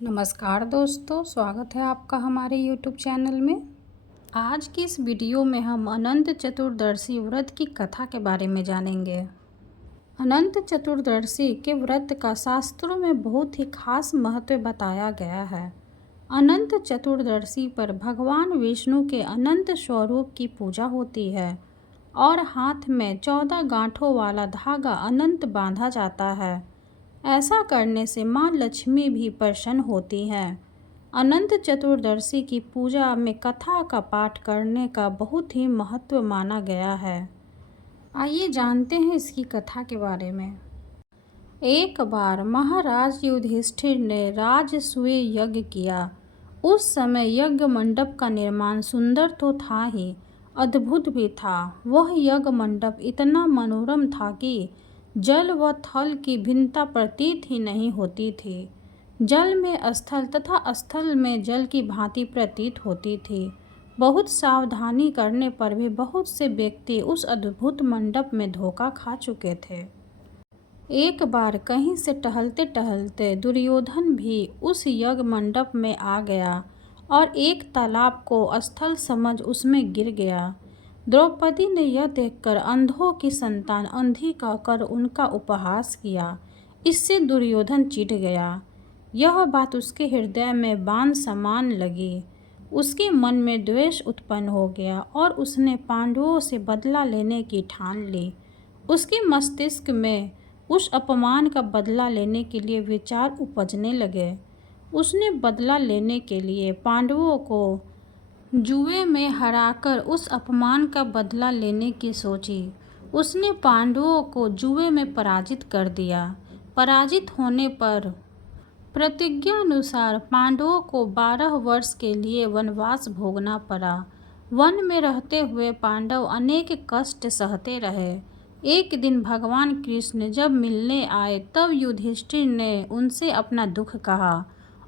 नमस्कार दोस्तों, स्वागत है आपका हमारे YouTube चैनल में। आज की इस वीडियो में हम अनंत चतुर्दशी व्रत की कथा के बारे में जानेंगे। अनंत चतुर्दशी के व्रत का शास्त्रों में बहुत ही खास महत्व बताया गया है। अनंत चतुर्दशी पर भगवान विष्णु के अनंत स्वरूप की पूजा होती है और हाथ में 14 गांठों वाला धागा अनंत बांधा जाता है। ऐसा करने से माँ लक्ष्मी भी प्रसन्न होती हैं। अनंत चतुर्दशी की पूजा में कथा का पाठ करने का बहुत ही महत्व माना गया है। आइए जानते हैं इसकी कथा के बारे में। एक बार महाराज युधिष्ठिर ने राजसूय यज्ञ किया। उस समय यज्ञ मंडप का निर्माण सुंदर तो था ही, अद्भुत भी था। वह यज्ञ मंडप इतना मनोरम था कि जल व थल की भिन्नता प्रतीत ही नहीं होती थी। जल में स्थल तथा स्थल में जल की भांति प्रतीत होती थी। बहुत सावधानी करने पर भी बहुत से व्यक्ति उस अद्भुत मंडप में धोखा खा चुके थे। एक बार कहीं से टहलते टहलते दुर्योधन भी उस यज्ञ मंडप में आ गया और एक तालाब को स्थल समझ उसमें गिर गया। द्रौपदी ने यह देखकर अंधों की संतान अंधी कहकर उनका उपहास किया। इससे दुर्योधन चिढ़ गया। यह बात उसके हृदय में बाण समान लगी। उसके मन में द्वेष उत्पन्न हो गया और उसने पांडवों से बदला लेने की ठान ली। उसके मस्तिष्क में उस अपमान का बदला लेने के लिए विचार उपजने लगे। उसने बदला लेने के लिए पांडवों को जुए में हराकर उस अपमान का बदला लेने की सोची। उसने पांडवों को जुए में पराजित कर दिया। पराजित होने पर प्रतिज्ञा अनुसार पांडवों को 12 वर्ष के लिए वनवास भोगना पड़ा। वन में रहते हुए पांडव अनेक कष्ट सहते रहे। एक दिन भगवान कृष्ण जब मिलने आए तब युधिष्ठिर ने उनसे अपना दुख कहा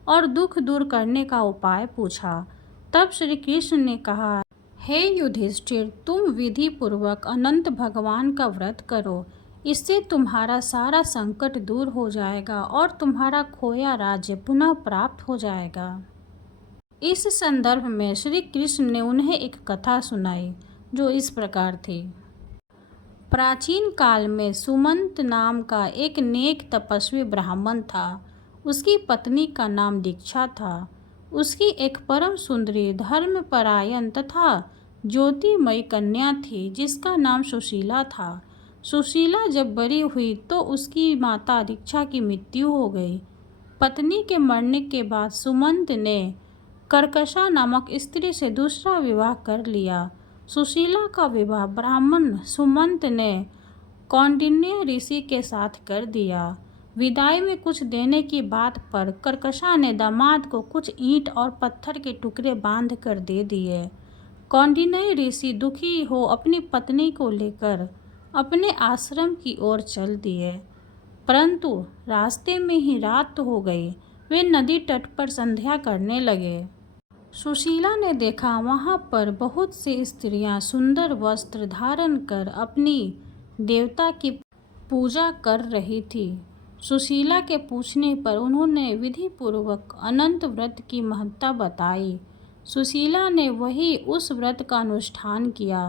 और दुख दूर करने का उपाय पूछा। तब श्री कृष्ण ने कहा, हे युधिष्ठिर, तुम विधि पूर्वक अनंत भगवान का व्रत करो। इससे तुम्हारा सारा संकट दूर हो जाएगा और तुम्हारा खोया राज्य पुनः प्राप्त हो जाएगा। इस संदर्भ में श्री कृष्ण ने उन्हें एक कथा सुनाई जो इस प्रकार थी। प्राचीन काल में सुमंत नाम का एक नेक तपस्वी ब्राह्मण था। उसकी पत्नी का नाम दीक्षा था। उसकी एक परम सुंदरी, धर्मपरायण तथा ज्योतिमयी कन्या थी जिसका नाम सुशीला था। सुशीला जब बड़ी हुई तो उसकी माता दीक्षा की मृत्यु हो गई। पत्नी के मरने के बाद सुमंत ने कर्कशा नामक स्त्री से दूसरा विवाह कर लिया। सुशीला का विवाह ब्राह्मण सुमंत ने कौंडिन्य ऋषि के साथ कर दिया। विदाई में कुछ देने की बात पर कर्कशा ने दामाद को कुछ ईंट और पत्थर के टुकड़े बांध कर दे दिए। कौंडिन्य ऋषि दुखी हो अपनी पत्नी को लेकर अपने आश्रम की ओर चल दिए, परंतु रास्ते में ही रात हो गई। वे नदी तट पर संध्या करने लगे। सुशीला ने देखा वहां पर बहुत सी स्त्रियां सुंदर वस्त्र धारण कर अपनी देवता की पूजा कर रही थी। सुशीला के पूछने पर उन्होंने विधि पूर्वक अनंत व्रत की महत्ता बताई। सुशीला ने वही उस व्रत का अनुष्ठान किया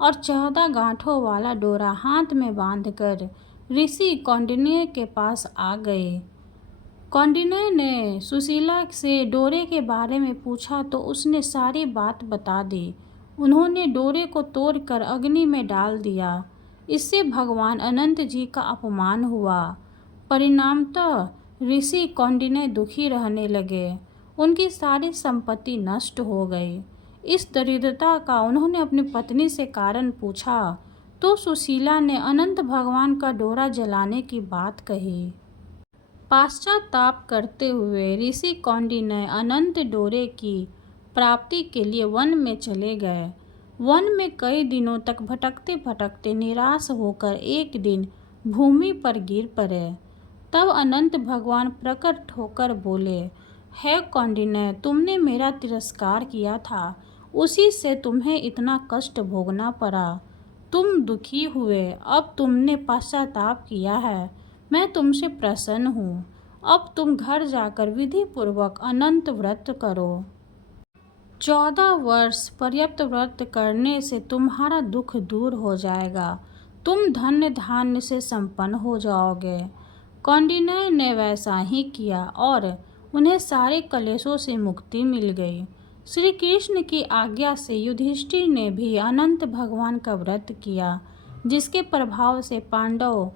और 14 गांठों वाला डोरा हाथ में बांधकर ऋषि कौंडिन्य के पास आ गए। कौंडिन्य ने सुशीला से डोरे के बारे में पूछा तो उसने सारी बात बता दी। उन्होंने डोरे को तोड़कर अग्नि में डाल दिया। इससे भगवान अनंत जी का अपमान हुआ। परिणामतः ऋषि कौंडिन्य दुखी रहने लगे। उनकी सारी संपत्ति नष्ट हो गई। इस दरिद्रता का उन्होंने अपनी पत्नी से कारण पूछा तो सुशीला ने अनंत भगवान का डोरा जलाने की बात कही। पश्चाताप करते हुए ऋषि कौंडिन्य अनंत डोरे की प्राप्ति के लिए वन में चले गए। वन में कई दिनों तक भटकते भटकते निराश होकर एक दिन भूमि पर गिर पड़े। तब अनंत भगवान प्रकट होकर बोले, हे कौंडिन्य, तुमने मेरा तिरस्कार किया था, उसी से तुम्हें इतना कष्ट भोगना पड़ा। तुम दुखी हुए, अब तुमने पश्चाताप किया है। मैं तुमसे प्रसन्न हूँ अब तुम घर जाकर विधि पूर्वक अनंत व्रत करो। 14 वर्ष पर्याप्त व्रत करने से तुम्हारा दुख दूर हो जाएगा। तुम धन्य धान्य से संपन्न हो जाओगे। कौंडिन्य ने वैसा ही किया और उन्हें सारे कलेशों से मुक्ति मिल गई। श्री कृष्ण की आज्ञा से युधिष्ठिर ने भी अनंत भगवान का व्रत किया, जिसके प्रभाव से पांडव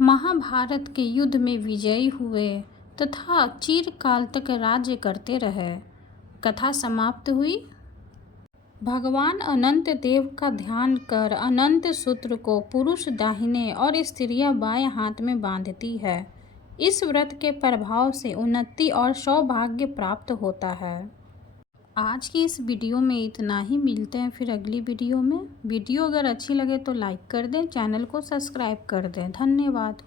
महाभारत के युद्ध में विजयी हुए तथा चिरकाल तक राज्य करते रहे। कथा समाप्त हुई। भगवान अनंत देव का ध्यान कर अनंत सूत्र को पुरुष दाहिने और स्त्रियां बाएं हाथ में बांधती है। इस व्रत के प्रभाव से उन्नति और सौभाग्य प्राप्त होता है। आज की इस वीडियो में इतना ही। मिलते हैं फिर अगली वीडियो में। वीडियो अगर अच्छी लगे तो लाइक कर दें, चैनल को सब्सक्राइब कर दें। धन्यवाद।